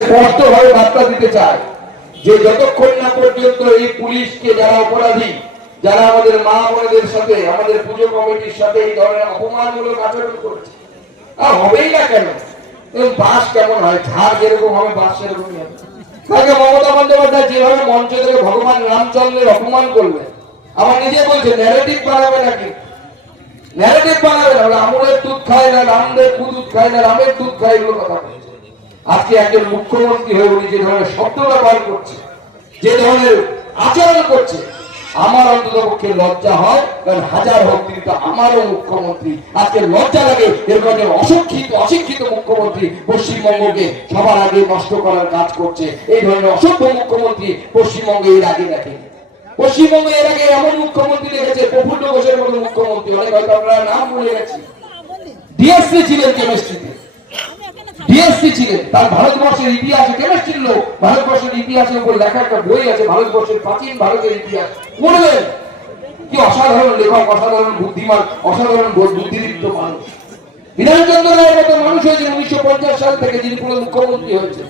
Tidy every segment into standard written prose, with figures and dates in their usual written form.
স্পষ্টভাবে বার্তা দিতে চায় যে যতক্ষণ না পর্যন্ত এই পুলিশকে যারা অপরাধী, যারা আমাদের মা বোনদের সাথে, আমাদের পুজো কমিটির সাথে এই ধরনের অপমানমূলক আচরণ করছে, আর হবেই না কেন? বাস কেমন হয়, ঝাড় যেরকম হবে বাস সেরকমই হবে। তাকে মমতা বন্দ্যোপাধ্যায় যেভাবে মঞ্চ থেকে ভগবান রামচন্দ্রের অপমান করবে, আমার নিজে বলছে ন্যারেটিভ বানাবে নাকি? ন্যারেটিভ বানাবে না, আমলের দুধ খায় না, রামদেব দুধ খায় না, রামের দুধ খায়, এগুলো কথা বলছে। আজকে একজন মুখ্যমন্ত্রী হয়ে উনি যে ধরনের শব্দ ব্যবহার করছে, যে ধরনের আচরণ করছে, আমার অন্তত পক্ষে লজ্জা হয়। কারণ হাজার হোক তিনি তো আমারও মুখ্যমন্ত্রী। আজকে লজ্জা লাগে এরকম অশিক্ষিত মুখ্যমন্ত্রী পশ্চিমবঙ্গকে সবার আগে নষ্ট করার কাজ করছে। এই ধরনের অসভ্য মুখ্যমন্ত্রী পশ্চিমবঙ্গে এর আগে দেখে। পশ্চিমবঙ্গে এর আগে এমন মুখ্যমন্ত্রী দেখেছে, প্রফুল্ল ঘোষের মতো মুখ্যমন্ত্রী, অনেক হয়তো আপনারা নাম ভুলে গেছি। ডিএসসি ছিলেন কেমিস্ট্রিতে, ডিএসসি ছিলেন। তার ভারতবর্ষের ইতিহাসে কেমিস্ট্রির লোক, ভারতবর্ষের ইতিহাসের উপর লেখা একটা বই আছে, ভারতবর্ষের প্রাচীন ভারতের ইতিহাস পড়বেন। কি অসাধারণ লেখক, অসাধারণ বুদ্ধিমান, অসাধারণ বুদ্ধিদীপ্ত মানুষ। বিধানচন্দ্র রায়ের মতো মানুষ হয়েছে 1950 সাল থেকে, যিনি পুরো মুখ্যমন্ত্রী হয়েছে।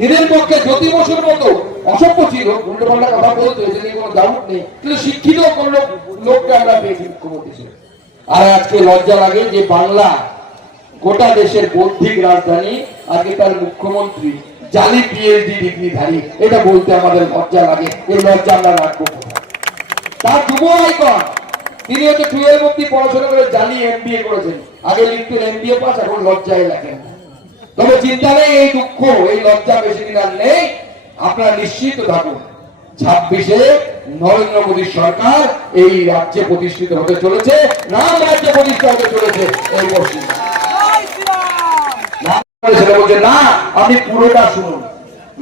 নিজের পক্ষে জ্যোতি বসুর মতো অসভ্য ছিল, উল্টোপাল্টা কথা বলতে হয়েছে, কোনো ডাউট নেই, কিন্তু শিক্ষিত কোন লোককে আমরা পেয়েছি মুখ্যমন্ত্রী ছিল। আর আজকে লজ্জা লাগে যে বাংলা গোটা দেশের বৌদ্ধিক রাজধানী, আগে তার মুখ্যমন্ত্রী জালি পিএইচডি ডিগ্রিধারী। এটা বলতে আমাদের লজ্জা লাগে। এই লজ্জা আমরা রাখবো কোথায়? তার যুব আইকন, তিনি হচ্ছে 12 অবধি পড়াশোনা করে জালি এমবিএ করেছেন। আগে লিখতেন এমবিএ পাস, এখন লজ্জায় লেখেন। তবে চিন্তা নেই, এই দুঃখ, এই লজ্জা বেশি দিন আর নেই। আপনারা নিশ্চিত থাকুন, 26-এ নরেন্দ্র মোদীর সরকার এই রাজ্যে প্রতিষ্ঠিত হতে চলেছে, নাম রাজ্যে প্রতিষ্ঠা হতে চলেছে। এই পশ্চিম না, আপনি পুরোটা শুনুন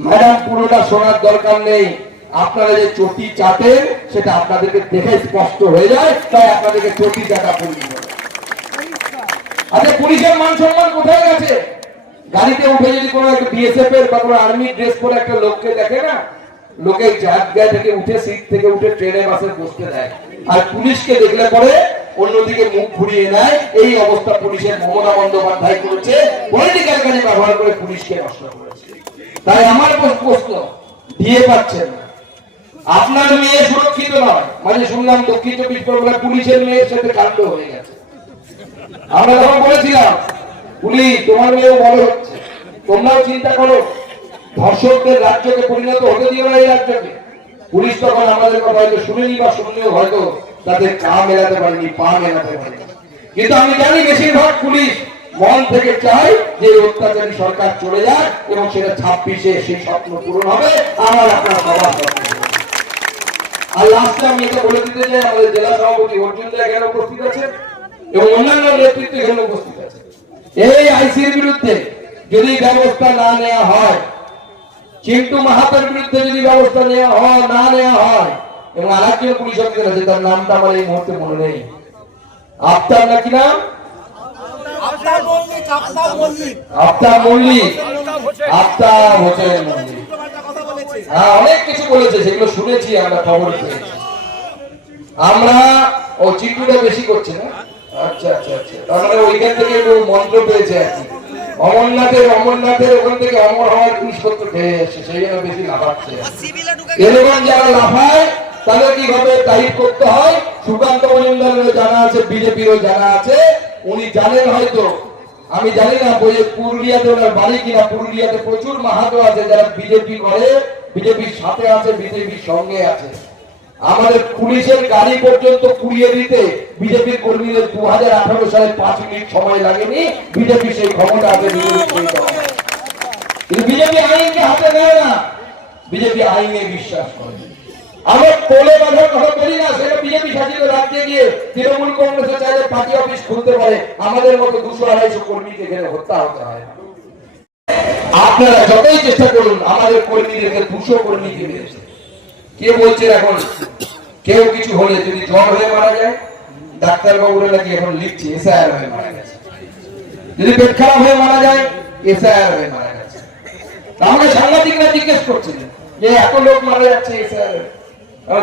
ম্যাডাম, পুরোটা শোনার দরকার নেই। আপনারা যে চটি চাটেন সেটা আপনাদেরকে দেখে স্পষ্ট হয়ে যায়, তাই আপনাদেরকে চটি চাটা পড়তে হবে। আচ্ছা, পুলিশের মান সম্মান কোথায় গেছে? গাড়িতে উঠে যদি কোনো একটা বিএসএফ এর বা কোনো আর্মি ড্রেস পরে একটা লোককে দেখে না, লোকে জায়গা থেকে উঠে, সিট থেকে উঠে ট্রেনে বাসে বসতে দেয়। আর পুলিশকে দেখলে পরে অন্যদিকে মুখ ঘুরিয়ে নেয়। এই অবস্থা পুলিশের মমতা বন্দ্যোপাধ্যায় করেছে, পলিটিক্যাল কাজে ব্যবহার করে পুলিশকে নষ্ট করেছে। তাই আমার প্রশ্ন, দিয়ে পাচ্ছেন না, আপনার মেয়ে সুরক্ষিত নয়। মানে শুনলাম দক্ষিণ 24 পরগনায় পুলিশের মেয়ের সাথে কাণ্ড হয়ে গেছে। আমরা তখন বলেছিলাম, পুলিশ তোমার মেয়েও বড় হচ্ছে, তোমরাও চিন্তা করো, ধর্ষকদের রাজ্যকে পরিণত হতে দিও না এই রাজ্যকে। পুলিশ তখন আমাদের কথা হয়তো শুনেনি, বা শুনলেও হয়তো তাদের পা মেলাতে পারেনি, পা মেলাতে পারেনি। কিন্তু আমি জানি বেশিরভাগ পুলিশ মন থেকে চায় যে অত্যাচারী সরকার চলে যাক, এবং সেটা 26-এ সেই স্বপ্ন পূরণ হবে। আমার আপনার সবার স্বপ্ন। আর লাস্টে আমি এটা বলে দিতে চাই, আমাদের জেলা সভাপতি অর্জুন দা এখানে উপস্থিত আছে এবং অন্যান্য নেতৃত্ব এখানে উপস্থিত আছে। এই আইসির বিরুদ্ধে যদি ব্যবস্থা না নেওয়া হয়, চিন্টু মাহাতের বিরুদ্ধে যদি ব্যবস্থা না নেওয়া হয়, এবং আরেকজন পুলিশ অফিসার আছে, তার নামটা আমার এই মুহূর্তে মনে নেই, আফতার নাকি নাম, আফতার মল্লিক, আফতার হোসেন মল্লিক। হ্যাঁ, অনেক কিছু বলেছে, সেগুলো শুনেছি আমরা, খবর পেয়েছি আমরা। ও চিন্টুটা বেশি করছে না? আচ্ছা আচ্ছা আচ্ছা, তার মানে ওইখান থেকে একটু মন্ত্র পেয়েছে আর কি। অমরনাথের ওখান থেকে অমর হওয়ার জিনিসপত্র খেয়ে এসছে, সেই জন্য বেশি লাফাচ্ছে। এরকম যারা লাফায় তাদের কিভাবে টাইপ করতে হয় সুকান্ত মজুমদারেরও জানা আছে, বিজেপিরও জানা আছে। উনি জানেন হয়তো, আমি জানি না বইয়ে পুরুলিয়াতে ওনার বাড়ি কিনা। পুরুলিয়াতে প্রচুর মাহাতো আছে যারা বিজেপি করে, বিজেপির সাথে আছে, বিজেপির সঙ্গে আছে। আমাদের পুলিশের গাড়ি পর্যন্ত পুড়িয়ে দিতে বিজেপির কর্মীদের 2018 সালে 5 মিনিট সময় লাগেনি। বিজেপি সেই ক্ষমতা আছে, কিন্তু বিজেপি আইনকে হাতে নেয় না, বিজেপি আইনে বিশ্বাস করে। আমরা তোলে বাঁধার কথা বলি না, সেটা বিজেপি শাসিত রাজ্যে গিয়ে তৃণমূল কংগ্রেসে চাইলে পার্টি অফিস খুলতে পারে, আমাদের মতো 200-250 কর্মীকে এখানে হত্যা হতে হয় না। আপনারা যতই চেষ্টা করুন, আমাদের কর্মীদেরকে 200 কর্মী দিয়েছে। কে বলছে এখন কেউ কিছু হলে যদি জ্বর হয়ে মারা যায়, ডাক্তারবাবুরা নাকি এখন লিখছে এসআইআর হয়ে মারা গেছে। যদি পেট খারাপ হয়ে মারা যায়, এসআইআর হয়ে মারা গেছে। তাহলে সাংবাদিকরা জিজ্ঞেস করছিলেন যে এত লোক মারা যাচ্ছে এসআইআর।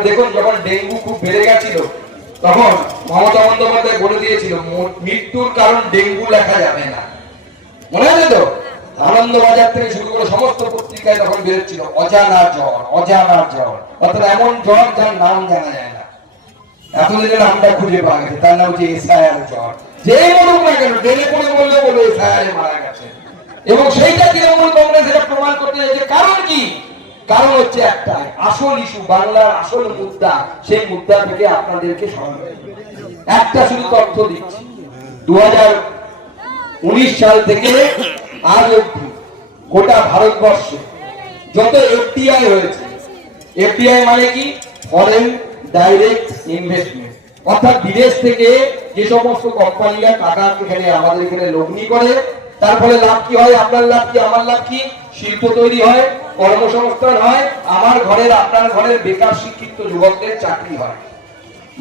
দেখুন, যখন ডেঙ্গু খুব বেড়ে গেছিল, তখন মমতা বন্দ্যোপাধ্যায় বলে দিয়েছিল মৃত্যুর কারণ ডেঙ্গু লেখা যাবে না, মনে আছে তো? আনন্দবাজার থেকে শুরু করে সমস্ত পত্রিকায় তখন বেরোচ্ছিল অজানা জ্বর, অজানা জ্বর, অর্থাৎ এমন জ্বর যার নাম জানা যায় না। এতদিনের নামটা খুঁজে পাওয়া গেছে, তার নাম হচ্ছে এসআইআর জ্বর। যে মরুক না কেন ডেলে পড়ে বললে বলে এসআইআর মারা গেছে। এবং সেইটা তৃণমূল কংগ্রেস এটা প্রমাণ করতে চাইছে। কারণ কি? কারণ হচ্ছে একটাই, আসল ইস্যু, বাংলার আসল মুদ্রা, সেই মুদ্রা থেকে আপনাদেরকে সরানো। একটা শুধু তথ্য দিচ্ছি, 2019 সাল থেকে আজ অবধি গোটা ভারতবর্ষে যত এফডিআই হয়েছে, এফডিআই মানে কি? ফরেন ডাইরেক্ট ইনভেস্টমেন্ট, অর্থাৎ বিদেশ থেকে যে সমস্ত কোম্পানিরা টাকা এখানে আমাদের এখানে লগ্নি করে, তার ফলে লাভ কি হয়? আপনার লাভ কি, আমার লাভ কি? শিল্প তৈরি হয়, কর্মসংস্থান হয়, আমার ঘরের আপনার ঘরের বেকার শিক্ষিত যুবকদের চাকরি হয়।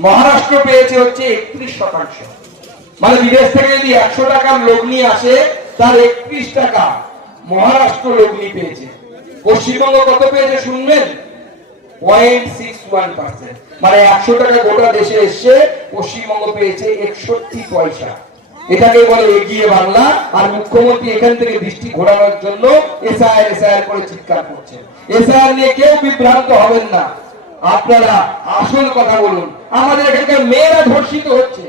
মহারাষ্ট্র পেয়েছে হচ্ছে 31%, মানে বিদেশ থেকে যদি 100 টাকার লগ্নি আসে তার 31 টাকা মহারাষ্ট্র লগ্নি পেয়েছে। পশ্চিমবঙ্গ কত পেয়েছে শুনবেন? 0.61%, মানে 100 টাকা গোটা দেশে এসছে, পশ্চিমবঙ্গ পেয়েছে 61 পয়সা। এটাকে বলে এগিয়ে বাংলা। আর মুখ্যমন্ত্রী এখান থেকে দৃষ্টি ঘোরানোর জন্য এসআইআর এসআইআর করে চিৎকার করছেন। এসআইআর নিয়ে কেউ বিভ্রান্ত হবেন না, আপনারা আসল কথা বলুন। আমাদের এখানকার মেয়েরা ধর্ষিত হচ্ছে,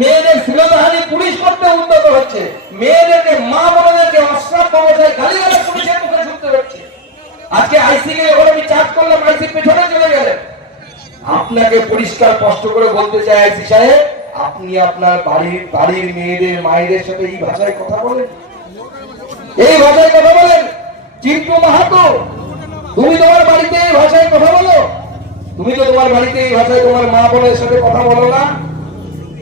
মেয়েদের শ্লীলতাহানি পুলিশ করতে উদ্যত হচ্ছে, মেয়েদেরকে, মা বোনদেরকে অশ্রাব্য ভাষায় গালিগালাজ পুলিশের মুখে শুনতে হচ্ছে। আজকে আইসি কে যখন আমি চার্জ করলাম, আইসি পেছনে চলে গেলেন। আপনাকে পরিষ্কার স্পষ্ট করে বলতে চাই আইসি সাহেব, আপনি আপনার বাড়ির মেয়েদের, মায়েদের সাথে এই ভাষায় কথা বলেন, এই ভাষায় কথা বলেন। চিন্টু মাহাতো, তুমি তোমার বাড়িতে এই ভাষায় কথা বলো? তুমি তো তোমার বাড়িতে এই ভাষায় তোমার মা বোনের সাথে কথা বলো না?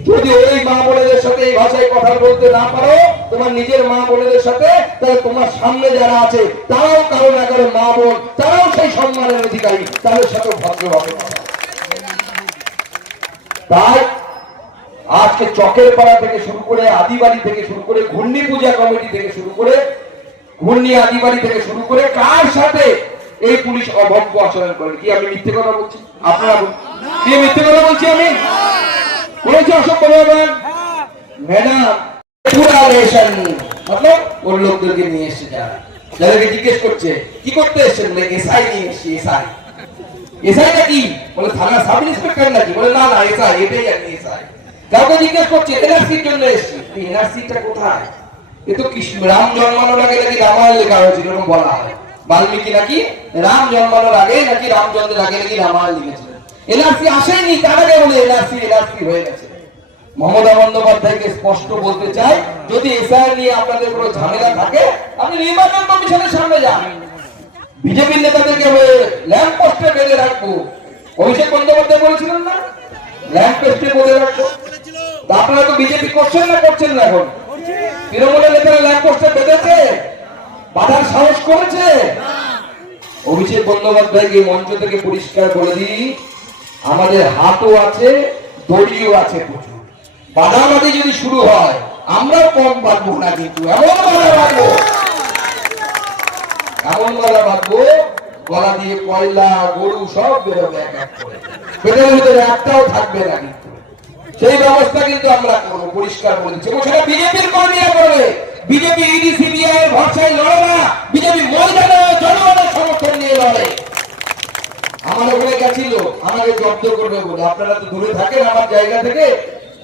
যদি ওই মা বোনেদের সাথে এই ভাষায় কথা বলতে না পারো, তোমার নিজের মা বোনেদের সাথে, তাহলে তোমার সামনে যারা আছে তারাও কারো না কারো মা বোন, তারাও সেই সম্মানের অধিকারী, তাদের সাথে ভদ্রভাবে কথা। তাই আজকে চকের পাড়া থেকে শুরু করে, আদিবাড়ি থেকে শুরু করে, ঘূর্ণি পূজা কমিটি থেকে শুরু করে, ঘূর্ণি আদিবাড়ি থেকে শুরু করে, কার সাথে এই পুলিশ অভব্য আচরণ করে? কি আমি মিথ্যে কথা বলছি? আপনারা কি মিথ্যে কথা বলছি? আমি বলেছি অসভ্য ব্যবহার? ম্যাডাম পুরা রেশন মতলব ওর লোকদেরকে নিয়ে এসছে, যাদেরকে জিজ্ঞেস করছে কি করতে এসছেন, বলে এসআই নিয়ে এসছি। এসআই, এসআইটা কি? বলে থানা সাব ইন্সপেক্টর নাকি? বলে না না এসআই, এটাই জানি এসআই। কাউকে জিজ্ঞেস করছে এনআরসির জন্য এসছি, এনআরসিটা কোথায়? এ তো রাম জন্মানোর আগে নাকি রামায়ণ লেখা হয়েছিল এরকম বলা হয়। বাল্মীকি নাকি রাম জন্মানোর আগে নাকি রামচন্দ্রের আগে নাকি রামায়ণ লিখেছিলেন। এনআরসি আসেনি, তার আগে বলে এনআরসি হয়ে গেছে। মমতা বন্দ্যোপাধ্যায়কে স্পষ্ট বলতে চাই, যদি এসআইআর নিয়ে আপনাদের কোনো ঝামেলা থাকে, আপনি নির্বাচন কমিশনের সামনে যান। বিজেপির নেতাদেরকে ল্যাম্প পোস্টে বেঁধে রাখবো, অভিষেক বন্দ্যোপাধ্যায় বলেছিলেন না, ল্যাম্প পোস্টে বেঁধে রাখবো। আপনারা তো বিজেপি করছেন না, করছেন না? এখন তৃণমূলের নেতারা ল্যাম্প পোস্টে বেঁধেছে, বাধার সাহস করেছে। অভিষেক বন্দ্যোপাধ্যায়কে মঞ্চ থেকে পরিষ্কার করে দিই, আমাদের হাতও আছে, দড়িও আছে প্রচুর। বাধাবাধি যদি শুরু হয়, আমরাও কম বাঁধবো না, কিন্তু এমন বাধা বাঁধবো, এমন বাধা বাঁধবো, গলা দিয়ে কয়লা গরু সব বেরোবে এক এক করে, পেটের ভিতরে একটাও থাকবে না। কিন্তু সেই ব্যবস্থা কিন্তু আমরা করবো, পরিষ্কার বলেছি। এবং সেটা বিজেপির কর্মীরা করবে। বিজেপি ইডি সিবিআই এর ভরসায় লড়ে না, বিজেপি ময়দানে জনগণের সমর্থন নিয়ে লড়ে। আমার ওখানে গেছিল আমাকে জব্দ করবে বলে, আপনারা তো দূরে থাকেন আমার জায়গা থেকে।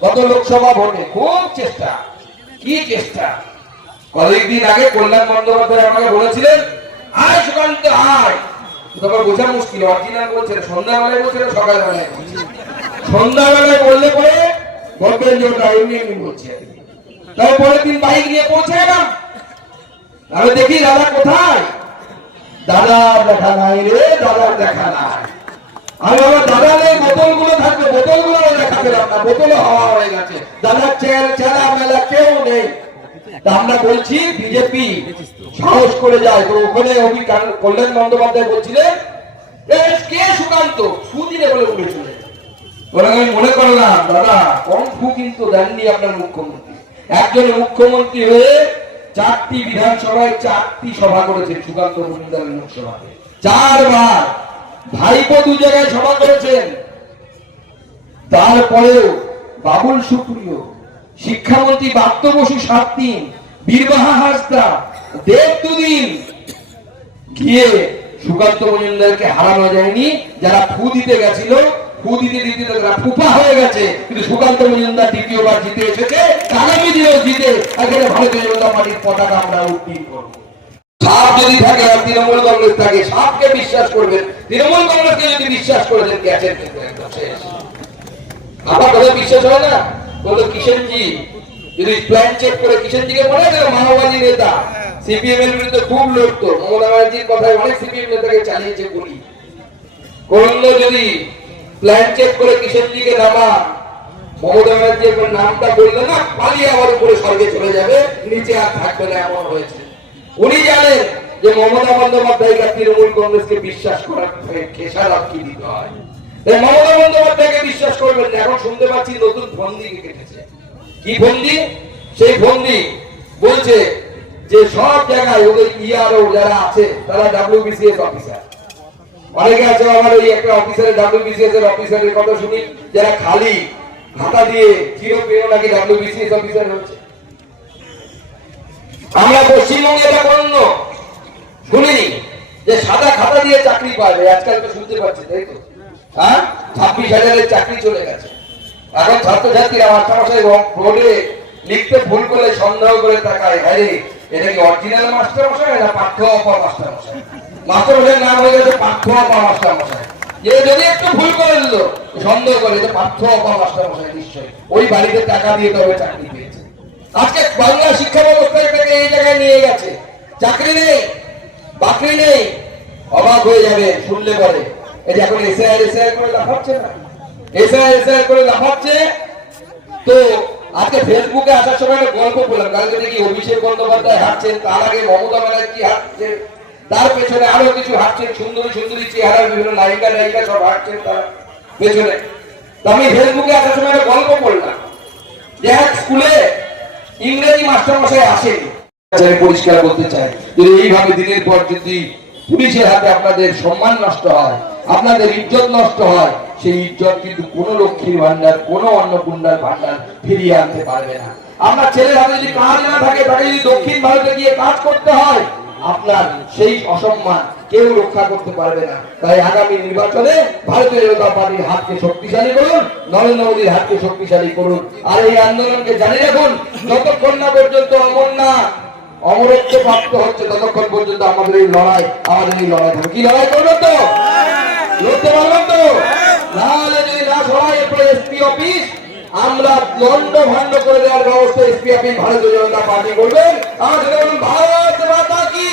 গত লোকসভা ভোটে খুব চেষ্টা, কি চেষ্টা! কয়েকদিন আগে কল্যাণ বন্দ্যোপাধ্যায় আমাকে বলেছিলেন আয় সুকান্ত আয়, তখন বোঝা মুশকিল অরিজিনাল বলছে, সন্ধ্যাবেলায় বলছে না সকালবেলায় বলছে। সন্ধ্যাবেলায় বললে পরে বলবেন যে ওটা এমনি এমনি বলছে। তাই পরের দিন বাইক নিয়ে পৌঁছে গেলাম, আমি দেখি দাদা কোথায়? দাদার দেখা নাই রে, দাদার দেখা নাই। আমি আমার দাদা নেই, বোতলগুলো থাকবে, বোতলগুলো দেখা পেলাম না, বোতলে হাওয়া হয়ে গেছে। দাদার চেলা মেলা কেউ নেই। আমরা বলছি বিজেপি সাহস করে যায় তো ওখানে কল্যাণ বন্দ্যোপাধ্যায় বলছিলেন কে সুকান্ত সুদিনে বলে উঠেছিল। আমি মনে করলাম দাদা কম ফু কিন্তু দেননি আপনার মুখ্যমন্ত্রী। একজন মুখ্যমন্ত্রী হয়ে 4টি বিধানসভায় 4টি সভা করেছেন সুকান্ত মজুমদার লোকসভাতে, 4 বার। ভাইপো 2 জায়গায় সভা করেছেন। তারপরেও বাবুল সুপ্রিয়, শিক্ষামন্ত্রী বাপ্ত বসু 7 দিন, বীরবাহা হাসদা দুদিন গিয়ে সুকান্ত মজুমদারকে হারানো যায়নি। যারা ফু দিতে গেছিল, ফু দিতে দিতে তারা ফুফা হয়ে গেছে, কিন্তু সুকান্ত মজুমদার দ্বিতীয়বার জিতে এসেছে। আগামী দিনেও জিতে এখানে ভারতীয় জনতা পার্টির পতাকা আমরা উত্তীর্ণ করবো। সাপ যদি থাকে আর তৃণমূল কংগ্রেস থাকে, সাপকে বিশ্বাস করবেন, তৃণমূল কংগ্রেসকে যদি বিশ্বাস করে দেন গ্যাসের কিন্তু একদম শেষ। আমার কথা বিশ্বাস হয় না? বললো কিষেনজি, যদি প্ল্যান চেক করে কিষেনজিকে মনে হয় মাওবাদী নেতা, সিপিএম এর বিরুদ্ধে খুব লড়তো, মমতা ব্যানার্জির কথায় অনেক সিপিএম নেতাকে চালিয়েছে গুলি করলো। যদি প্ল্যান চেক করে কিষেনজিকে নামা, মমতা ব্যানার্জি একবার নামটা বললো না, পালিয়ে আবার উপরে স্বর্গে চলে যাবে, নিচে আর থাকবে না, এমন হয়েছে। উনি জানেন যে মমতা বন্দ্যোপাধ্যায়কে তৃণমূল কংগ্রেসকে বিশ্বাস করার খেসারত কি দিতে হয়। মমতা বন্দ্যোপাধ্যায়কে বিশ্বাস করবেন না। এখন শুনতে পাচ্ছি নতুন ফন্দি কেটেছে। কি ফন্দি? সেই ফন্দি বলছে যে সব জায়গায় ওদের ইআরও যারা আছে তারা ডব্লিউবিসিএস অফিসার। অনেকে আছে আমার ওই একটা অফিসারের, ডব্লিউবিসিএস এর অফিসারের কথা শুনি, যারা খালি খাতা দিয়ে চির পেয়েও নাকি ডব্লিউবিসিএস অফিসার হচ্ছে। আমরা পশ্চিমবঙ্গে এটা বন্ধ শুনিনি যে সাদা খাতা দিয়ে চাকরি পাবে। আজকাল তো শুনতে পাচ্ছি, তাই তো? হ্যাঁ, 26,000-এর চাকরি চলে গেছে। এখন ছাত্রছাত্রীরা মাস্টারমশাই বোর্ডে লিখতে ভুল করলে সন্দেহ করে তাকায়, হ্যাঁ রে এটা কি অরিজিনাল মাস্টারমশাই না পাঠ্য অপর মাস্টারমশাই? মাস্টারমশাইয়ের নাম হয়ে গেছে পাঠ্য অপর মাস্টারমশাই। যে যদি একটু ভুল করে দিল সন্দেহ করে যে পাঠ্য অপর মাস্টারমশাই নিশ্চয়ই ওই বাড়িতে টাকা দিয়ে তবে চাকরি পেয়েছে। আজকে বাংলা শিক্ষা ব্যবস্থায় থেকে এই জায়গায় নিয়ে গেছে, চাকরি নেই, বাকরি নেই। অবাক হয়ে যাবে শুনলে পরে। এই যে এখন এসআই করে লাফাচ্ছে না, এসআই করে লাফাচ্ছে। তো আজকে ফেসবুকে আসার সময় একটা গল্প বললাম, কালকে দেখি অভিষেক বন্দ্যোপাধ্যায় হাঁটছেন, তার আগে মমতা ব্যানার্জি হাঁটছে, তার পেছনে আরো কিছু হাঁটছেন, সুন্দরী সুন্দরী চেহারার বিভিন্ন নায়িকা সব হাঁটছেন তার পেছনে। তো আমি ফেসবুকে আসার সময় একটা গল্প বললাম যে এক স্কুলে ইংরেজি মাস্টারমশাই আসেনি। আমি পরিষ্কার বলতে চাই, যদি এইভাবে দিনের পর যদি পুলিশের হাতে আপনাদের সম্মান নষ্ট হয়, আপনাদের ইজ্জত নষ্ট হয়, সেই ইজ্জত কিন্তু কোন লক্ষ্মীর ভান্ডার, কোন অন্নপূর্ণার ভান্ডার ফিরিয়ে আনতে পারবে না। আপনার ছেলের হাতে যদি কাজ না থাকে, তাকে যদি দক্ষিণ ভারতে গিয়ে কাজ করতে হয়, আপনার সেই অসম্মান কেউ রক্ষা করতে পারবে না। তাই আগামী নির্বাচনে ভারতীয় জনতা পার্টির হাতকে শক্তিশালী করুন, নরেন্দ্র মোদীর হাতকে শক্তিশালী করুন। আর এই আন্দোলনকে জানি রাখুন, যতক্ষণ না পর্যন্ত অমরত্ব প্রাপ্ত হচ্ছে ততক্ষণ পর্যন্ত আমাদের এই লড়াই থাকবে। কি লড়াই করবেন তো? লড়তে পারবেন তো? নাহলে যদি না সবাই এরপরে এসপি অফিস আমরা দণ্ড ভণ্ড করে দেওয়ার ব্যবস্থা এসপি অফিস ভারতীয় জনতা পার্টি করবেন। আমাদের ভারত মাতা কি?